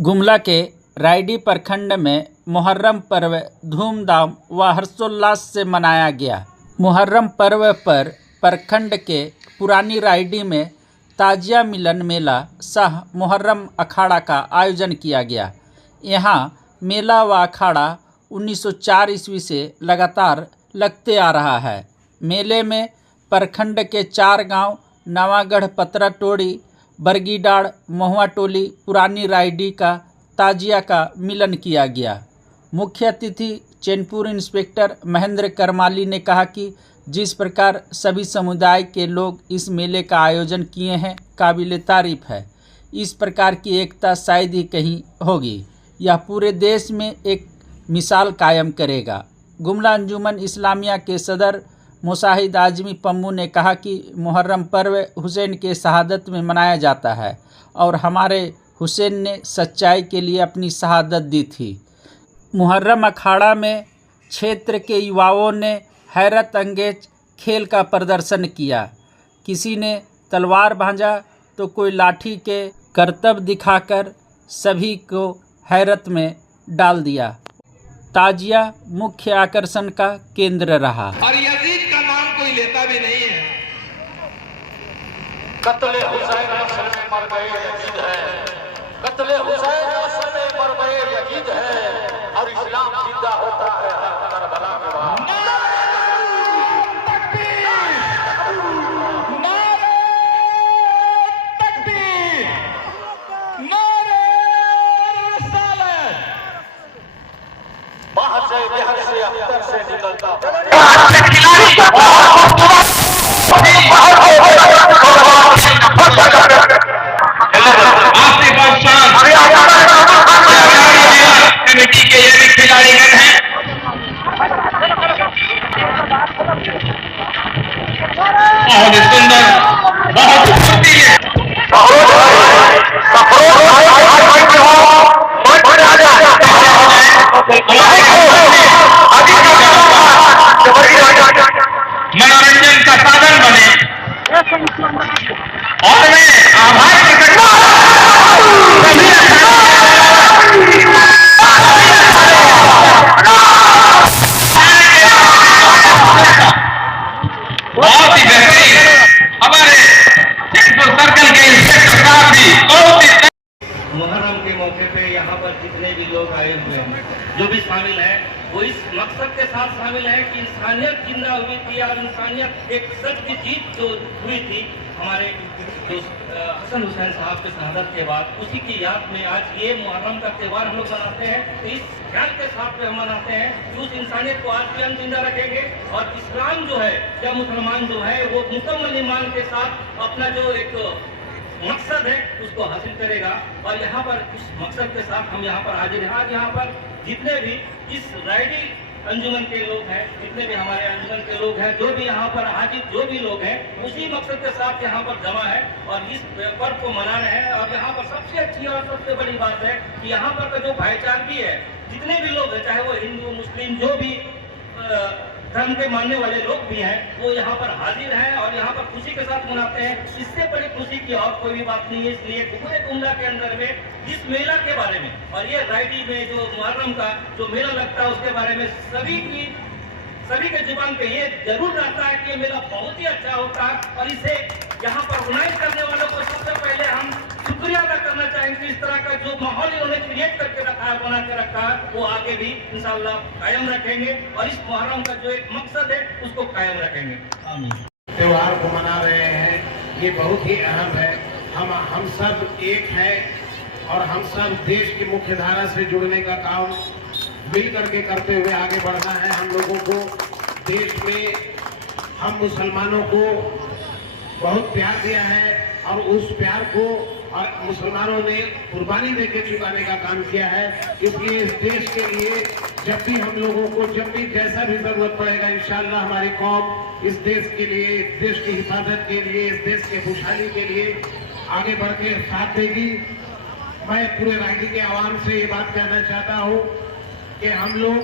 गुमला के रायडी प्रखंड में मुहर्रम पर्व धूमधाम व हर्षोल्लास से मनाया गया। मुहर्रम पर्व पर प्रखंड के पुरानी रायडी में ताजिया मिलन मेला सह मुहर्रम अखाड़ा का आयोजन किया गया। यहाँ मेला व अखाड़ा 1904 ईस्वी से लगातार लगते आ रहा है। मेले में प्रखंड के 4 गांव नवागढ़, पतरा टोड़ी, बरगीडाड़, महुआ टोली, पुरानी रायडी का ताजिया का मिलन किया गया। मुख्य अतिथि चैनपुर इंस्पेक्टर महेंद्र करमाली ने कहा कि जिस प्रकार सभी समुदाय के लोग इस मेले का आयोजन किए हैं, काबिल तारीफ है। इस प्रकार की एकता शायद ही कहीं होगी। यह पूरे देश में एक मिसाल कायम करेगा। गुमला अंजुमन इस्लामिया के सदर मुसाहिद आजमी पम्मू ने कहा कि मुहर्रम पर्व हुसैन के शहादत में मनाया जाता है और हमारे हुसैन ने सच्चाई के लिए अपनी शहादत दी थी। मुहर्रम अखाड़ा में क्षेत्र के युवाओं ने हैरत अंगेज खेल का प्रदर्शन किया। किसी ने तलवार भांजा तो कोई लाठी के करतब दिखाकर सभी को हैरत में डाल दिया। ताजिया मुख्य आकर्षण का केंद्र रहा। और यजीद का नाम कोई लेता भी नहीं है। कत्ले हुसैन असल में मर गए यजीद है, कत्ले हुसैन असल में मर गए यजीद है, और इस्लाम जिंदा होता है करबला के बाद। अंदर से निकलता कमेटी के ये भी खिलाड़ीगण हैं। बहुत सुंदर, बहुत खूबसूरती है। मनोरंजन का साधन बने और मैं आभार प्रकट बहुत ही बेहतरीन हमारे जयपुर सर्कल के इंस्पेक्टर साहब भी बहुत ही मुहर्रम के मौके पे यहाँ पर जितने भी लोग आए हुए हैं, जो भी शामिल है, वो इस मकसद के साथ शामिल है कि इंसानियत जिंदा हुई थी और इंसानियत एक सच की जीत जो हुई थी हमारे जो हसन हुसैन साहब के शहादत के बाद, उसी की याद में आज ये मुहर्रम का त्यौहार हम लोग मनाते हैं। तो इस ख्याल के साथ में हम मनाते हैं कि उस इंसानियत को आज भी हम जिंदा रखेंगे और इस्लाम जो है या मुसलमान जो है वो मुकम्मल ईमान के साथ अपना जो एक मकसद है उसको हासिल करेगा। और यहाँ पर उस मकसद के साथ हम यहाँ पर हाजिर हैं। आज यहाँ पर जितने भी इस रायडी अंजुमन के लोग हैं, जितने भी हमारे अंजुमन के लोग हैं, जो भी यहाँ पर हाजिर जो भी लोग हैं, उसी मकसद के साथ यहाँ पर जमा है और इस पर्व को मना रहे हैं। और यहाँ पर सबसे अच्छी और सबसे बड़ी बात है कि यहाँ पर का जो भाईचारगी है, जितने भी लोग हैं, चाहे वो हिंदू मुस्लिम जो भी धर्म के मानने वाले लोग भी हैं, वो यहाँ पर हाजिर हैं और यहाँ पर खुशी के साथ मनाते हैं। इससे बड़ी खुशी की और कोई भी बात नहीं है। इसलिए पूरे गुमला के अंदर में इस मेला के बारे में और ये रायडी में जो मुहर्रम का जो मेला लगता है उसके बारे में सभी के जुबान पे ये जरूर रहता है कि ये मेला बहुत ही अच्छा होता है। और इसे यहाँ पर ऑर्गेनाइज करने वालों को सबसे पहले हम शुक्रिया अदा करना चाहेंगे। इस तरह का जो माहौल इन्होंने क्रिएट करके रखा है, बना के रखा है, वो आगे भी इंशाअल्लाह कायम रखेंगे और इस मुहर्रम का जो एक मकसद है उसको कायम रखेंगे। त्योहार को मना रहे हैं, ये बहुत ही अहम है। हम सब एक हैं और हम सब देश की मुख्य धारा से जुड़ने का काम मिल करके करते हुए आगे बढ़ना है। हम लोगों को देश में हम मुसलमानों को बहुत प्यार दिया है और उस प्यार को और मुसलमानों ने कुर्बानी देके चुकाने का काम किया है। क्योंकि इस देश के लिए जब भी हम लोगों को जब भी जैसा भी जरूरत पड़ेगा, इंशाअल्लाह हमारी कौम इस देश के लिए, इस देश की हिफाजत के लिए, इस देश के खुशहाली के लिए आगे बढ़ के साथ देगी। मैं पूरे रायडी के आवाम से ये बात कहना चाहता हूँ कि हम लोग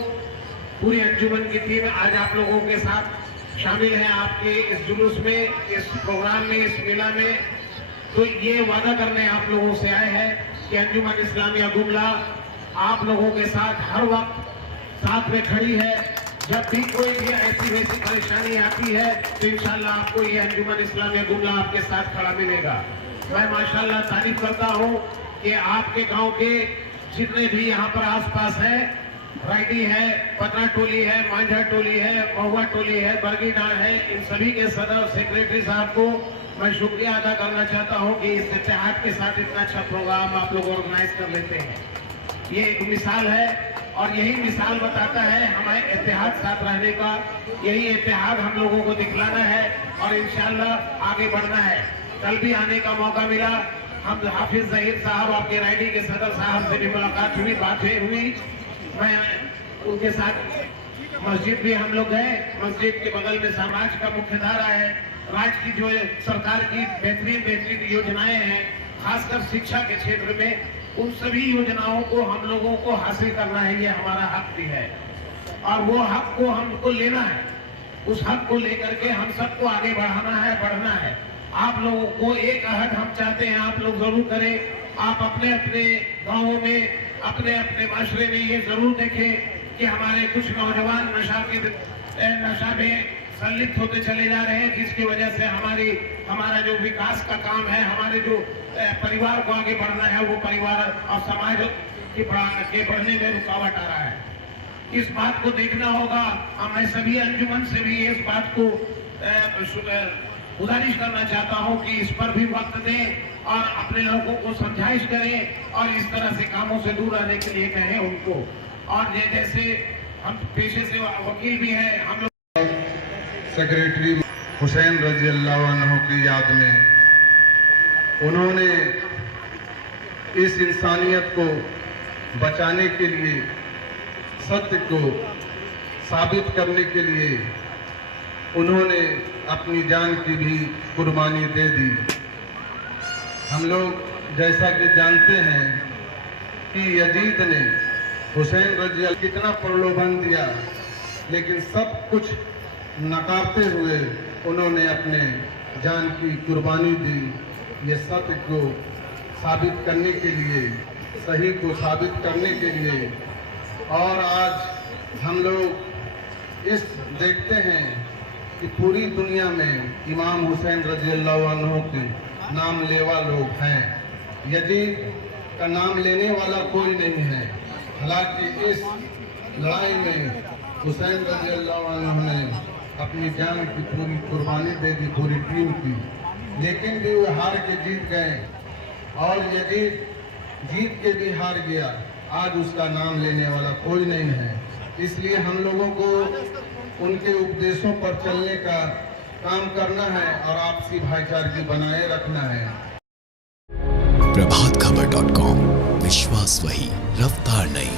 पूरी अंजुमन की टीम आज आप लोगों के साथ शामिल है आपके इस जुलूस में, इस प्रोग्राम में, इस मेला में। तो ये वादा करने आप लोगों से आए हैं कि अंजुमन इस्लामिया गुमला आप लोगों के साथ हर वक्त साथ में खड़ी है। जब भी कोई भी ऐसी वैसी परेशानी आती है तो इंशाल्लाह आपको ये अंजुमन इस्लामिया गुमला आपके साथ खड़ा मिलेगा। मैं माशाल्लाह तारीफ करता हूँ कि आपके गांव के जितने भी यहाँ पर आसपास है, राइडी है, पतना टोली है, मांझा टोली है, महुआ टोली है, बरगीडार है, इन सभी के सदर सेक्रेटरी साहब को मैं शुक्रिया अदा करना चाहता हूँ कि इस इत्तेहाद के साथ इतना अच्छा प्रोग्राम आप लोग ऑर्गेनाइज कर लेते हैं। ये एक मिसाल है और यही मिसाल बताता है हमारे इत्तेहाद साथ रहने का। यही इत्तेहाद हम लोगों को दिखलाना है और इंशाल्लाह आगे बढ़ना है। कल भी आने का मौका मिला, हम हाफिज जहीर साहब आपके राइडी के सदर साहब से भी मुलाकात हुई, बातें हुई। मैं उनके साथ मस्जिद भी हम लोग गए। मस्जिद के बगल में समाज का मुख्य धारा है, राज्य की जो सरकार की बेहतरीन योजनाएं हैं, खासकर शिक्षा के क्षेत्र में, उन सभी योजनाओं को हम लोगों को हासिल करना है। ये हमारा हक भी है और वो हक को हमको लेना है। उस हक को लेकर के हम सबको आगे बढ़ना है। आप लोगों को एक अहद हम चाहते हैं आप लोग जरूर करें। आप अपने अपने गाँवों में, अपने अपने माशरे में ये जरूर देखें कि हमारे कुछ नौजवान नशा में संलिप्त होते चले जा रहे हैं, जिसकी वजह से हमारा जो विकास का काम है, हमारे जो परिवार को आगे बढ़ना है, वो परिवार और समाज के बढ़ने में रुकावट आ रहा है। इस बात को देखना होगा। मैं सभी अंजुमन से भी इस बात को गुजारिश करना चाहता हूं कि इस पर भी वक्त दें और अपने लोगों को समझाइश करें और इस तरह से कामों से दूर रहने के लिए कहें उनको। और जैसे हम पेशे से वकील भी हैं, हम लोग सेक्रेटरी हुसैन रजी अल्लाह अन्हु की याद में उन्होंने इस इंसानियत को बचाने के लिए, सत्य को साबित करने के लिए उन्होंने अपनी जान की भी कुर्बानी दे दी। हम लोग जैसा कि जानते हैं कि यजीद ने हुसैन रजी अल्लाह कितना प्रलोभन दिया, लेकिन सब कुछ नकारते हुए उन्होंने अपने जान की कुर्बानी दी। ये सत्य को साबित करने के लिए, सही को साबित करने के लिए। और आज हम लोग इस देखते हैं कि पूरी दुनिया में इमाम हुसैन रजी अल्लाह अन्हु के नाम लेवा लोग हैं। यजीद का नाम लेने वाला कोई नहीं है। हालांकि इस लड़ाई में हुसैन रजी अल्लाह अन्हु ने अपनी जान की पूरी कुर्बानी दे दी, पूरी टीम की, लेकिन भी वो हार के जीत गए और यजीद जीत के भी हार गया। आज उसका नाम लेने वाला कोई नहीं है। इसलिए हम लोगों को उनके उपदेशों पर चलने का काम करना है और आपसी भाईचारगी बनाए रखना है। प्रभातखबर.com, विश्वास वही, रफ्तार नहीं।